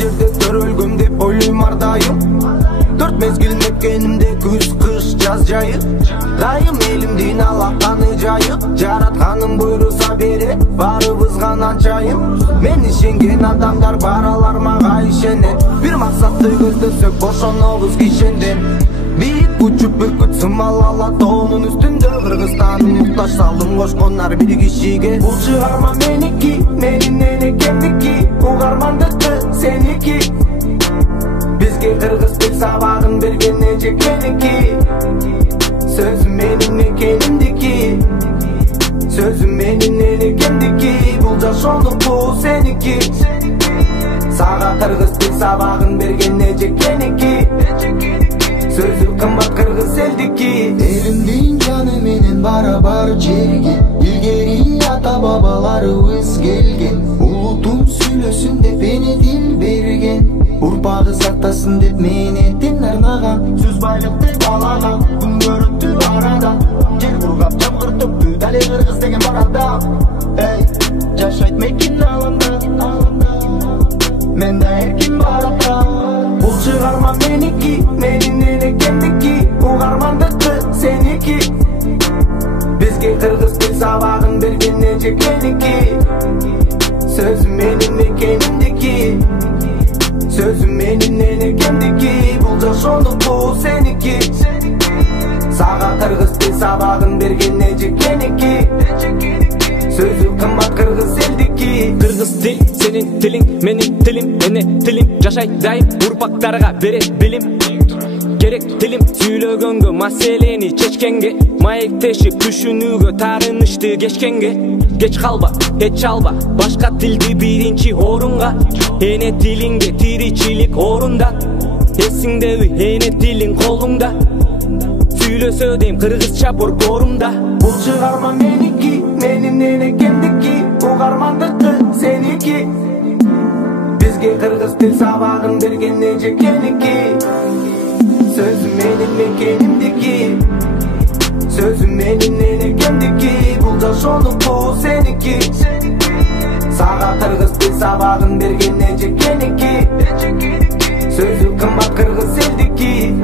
Жерде төрөлгөм деп ойлойм ар дайым. 4 мезгил мекенимде күз, кыш, жаз жайы. Дайым элимдин алаканы жайык. Жаратканым буйруса бере, барыбызга анчайым. Мен ишенген адамдар баралар мага ишенет. Бир максатты көздөсөк бошонобуз кишенден. Бийик учуп бүркүт сымал ала тоонун үстүндө. Кыргызстандын муктаж салым кошкондар бир кишиге. Бул чыгарма меники, менин экендики. Угармандыкты сеники. Бизге кыргыз тил сабагын берген эжекеники. Сөзүм менин экенимдики. Сөзүм менин экендики. Бул жашондук бул сеники. Сага кыргыз тил сабагын берген эжекеники. Сөзү кымбат кыргыз элдики. Элимдин жаны менен бара-бар жерге. Илгери ата бабаларыбыз келген. Улутум сүйлөсүн деп эне тил берген. Урпагы сактасын деп менетин арнаган. Сөз байлыкты балаган, күн көрүптү арада. Жер бургап жамгыртыпты дале кыргыз деген барада. Эй, жашайт мекин алында. Мен да эркин барата. Бул чыгарма меники, менин экендики. Угармандыкты сеники. Бизге кыргыз тил сабагын берген эжекеники. Сөзүм менин экенимдики. Сөзүм менин экендики. Бул жашондук бул сеники. Сага кыргыз тил сабагын берген эжекеники. Сөзү кымбат кыргыз элдики. Кыргыз тил сенин тилиң, менин тилим, эне тилим. Жашай дайым урпактарга берет билим. Керек тилим сүйлөгөнгө, маселени чечкенге. Маектешип түшүнүүгө, таарынычты кечкенге. Кеч калба, эч алба, башка тилди биринчи орунга. Эне тилиңде тиричилик орунда. Эсиңдеби, эне тилиң колуңда. Сүйлөсө дейм кыргызча борборумда. Бул чыгарма меники, менин экендики. Угармандыкты сеники. Бизге кыргыз тил сабагын берген эжекеники. Сөзүм менин экенимдики. Сөзүм менин экендики. Бул жашондук бул сеники. Сага кыргыз тил сабагын берген эжекеники. Сөзү кымбат кыргыз элдики.